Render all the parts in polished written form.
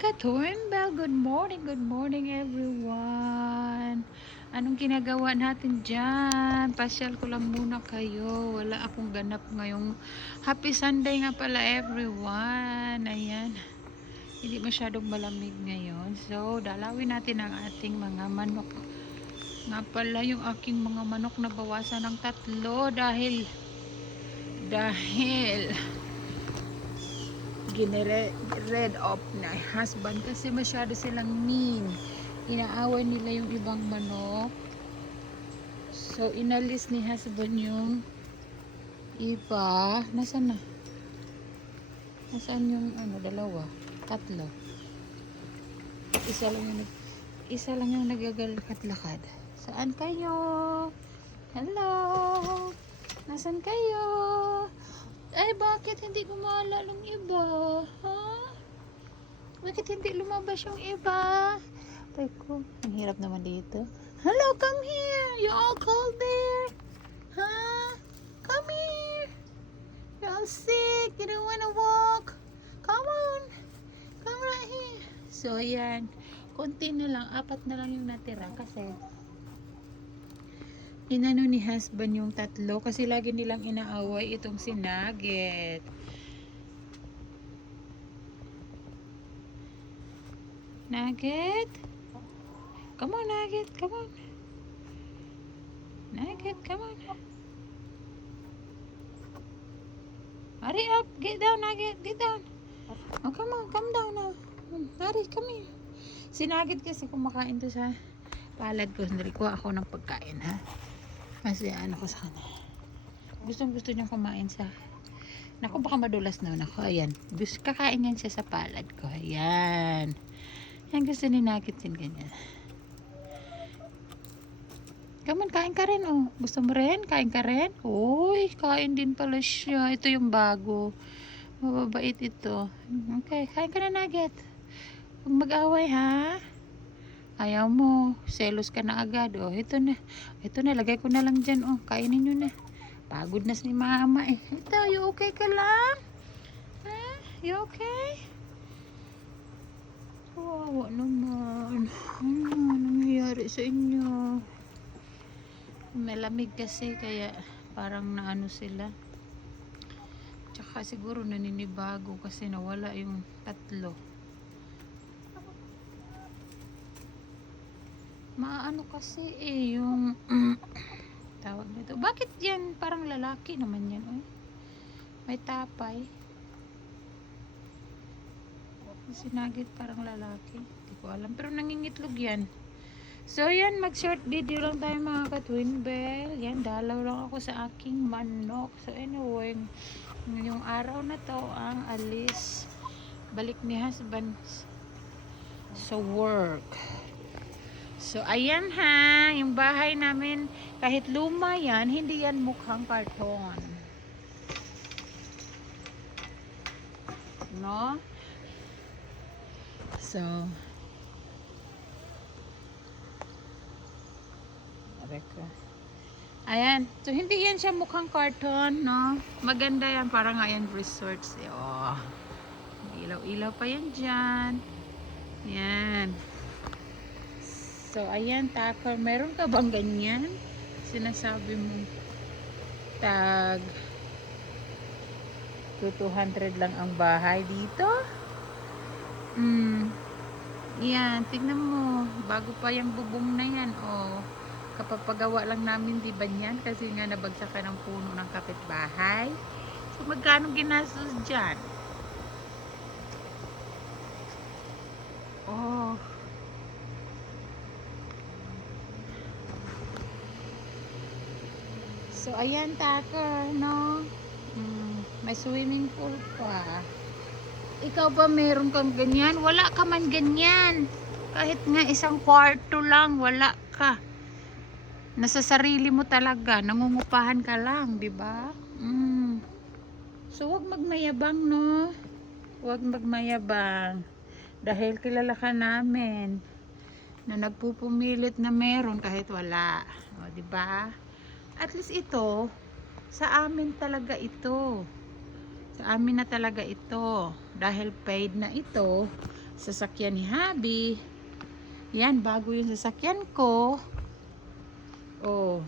ka-Twinbell, good morning everyone. Anong ginagawa natin dyan? Pasyal ko lang muna kayo. Wala akong ganap ngayong happy Sunday nga pala everyone. Ayan. Hindi masyadong malamig ngayon. So, dalawin natin ang ating mga manok. Nga pala yung aking mga manok na bawasan ng 3 dahil ginere-red off na husband kasi masyado silang mean. Inaaway nila yung ibang manok. So, inalis ni husband yung iba. Nasaan na? Nasaan yung dalawa? 3. Isa lang yung nagagalakad-lakad. Saan kayo? Hello? Nasaan kayo? Ay, bakit hindi gumala yung iba? Ha? Bakit hindi lumabas yung iba? Teko, ang hirap naman dito. Hello, come here! You all cold there? Huh? Come here! You all sick? You don't wanna walk? Come on! Come right here! So, ayan. Konti na lang. 4 na lang yung natira kasi inano ni husband yung 3 kasi lagi nilang inaaway itong si Nugget. Nugget? Come on, Nugget. Come on. Nugget, come on. Hurry up. Get down, Nugget. Get down. Oh, come on. Come down now. Hurry, come here. Si Nugget kasi kumakain to sa palad ko. Sandali, kuha ako ng pagkain, ha? Kasi ko sa kanya. Gustong gusto niyang kumain sa... Naku, baka madulas na ako. Ayan. Kakain yan siya sa palad ko. Ayan. Yan gusto ni Nugget din ganyan. Come on, kain ka rin, oh. Gusto mo rin? Kain ka rin? Uy, kain din pala siya. Ito yung bago. Mababait ito. Okay, kain ka na, Nugget. Huwag mag-away, ha? Ayaw mo. Selos ka na agad. Oh, ito na. Ito na. Lagay ko na lang dyan. Oh, kainin nyo na. Pagod na si mama eh. Ito, you okay ka lang? Ha? You okay? Kawawa naman. Ano nangyayari sa inyo? Malamig kasi kaya parang naano sila. Tsaka siguro naninibago kasi nawala yung 3. Maano kasi yung tawag nito. Bakit yan? Parang lalaki naman yan. Oh. May tapay. Si Nugget parang lalaki. Hindi ko alam. Pero nangingitlog yan. So yan, mag short video lang tayo mga ka-Twinbell. Yan, dalaw lang ako sa aking manok. So anyway, ngayong araw na to ang alis. Balik ni husband sa work. So, ayan ha, yung bahay namin, kahit luma yan, hindi yan mukhang karton. No? So, ayan. So, hindi yan siya mukhang karton, no? Maganda yan, parang nga yan resorts. Oh, ilaw-ilaw pa yan dyan. Yan. So, ayan, Tucker. Meron ka bang ganyan? Sinasabi mo, tag 200 lang ang bahay dito? Yan, tignan mo. Bago pa yung bubong na yan. Oh, kapapagawa lang namin, di ba yan? Kasi nga nabagsakan ng puno ng kapitbahay. So, magkano ginastos dyan? Oh, so, ayan, Tucker, no? May swimming pool pa. Ikaw ba meron kang ganyan? Wala ka man ganyan. Kahit nga isang kwarto lang, wala ka. Nasa sarili mo talaga. Nangungupahan ka lang, di ba? So, huwag magmayabang, no? Huwag magmayabang. Dahil kilala ka namin na nagpupumilit na meron kahit wala. O, di ba? At least ito, sa amin talaga ito. Sa amin na talaga ito. Dahil paid na ito, sasakyan ni Habi. Yan, bago yung sasakyan ko. Oh.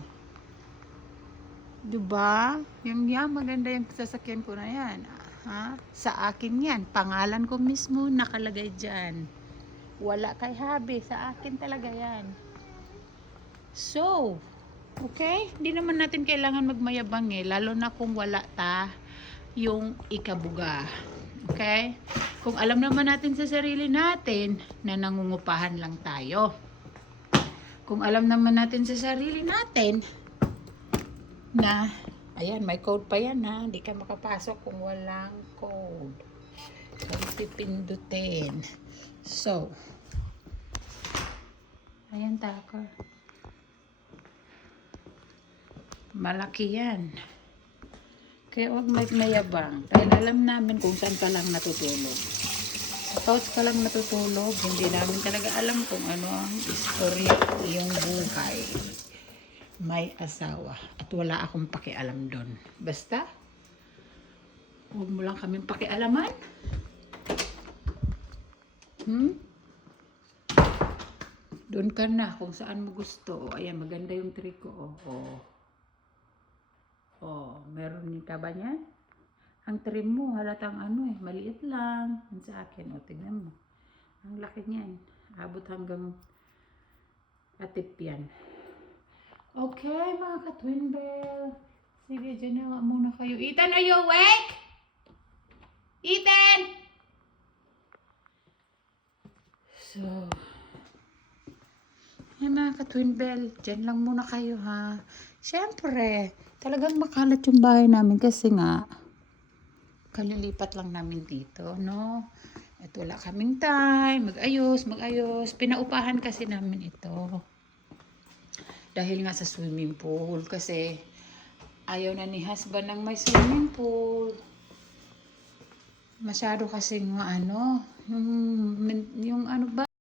Diba? Yan, maganda yung sasakyan ko na yan. Ha? Sa akin yan. Pangalan ko mismo nakalagay dyan. Wala kay Habi. Sa akin talaga yan. So, okay? Hindi naman natin kailangan magmayabang lalo na kung wala yung ikabuga. Okay? Kung alam naman natin sa sarili natin na nangungupahan lang tayo. Kung alam naman natin sa sarili natin na, ayan, may code pa yan ha. Hindi ka makapasok kung walang code. So, pipindutin. So, ayan, Tucker. Malaki yan. Kaya huwag mayabang. Dahil alam namin kung saan ka lang natutulog. Sa couch ka lang natutulog. Hindi namin talaga alam kung ano ang istorya iyong buhay. May asawa. At wala akong pakialam doon. Basta, huwag mo lang kaming pakialaman. Doon ka na kung saan mo gusto. O, ayan, maganda yung trick ko. Meron ka ba niyan? Ang trim mo, halatang maliit lang. Yan sa akin, tignan mo. Ang laki niyan. Abot hanggang atip yan. Okay, mga ka-twin bell. Sige, dyan na nga muna kayo. Ethan, are you awake? Ethan! So, mga ka-twin bell, dyan lang muna kayo ha. Siyempre, talagang makalat yung bahay namin kasi nga, kalilipat lang namin dito, no? At wala kaming time, mag-ayos. Pinaupahan kasi namin ito. Dahil nga sa swimming pool, kasi ayaw na ni husband ng may swimming pool. Masyado kasi yung yung ano ba?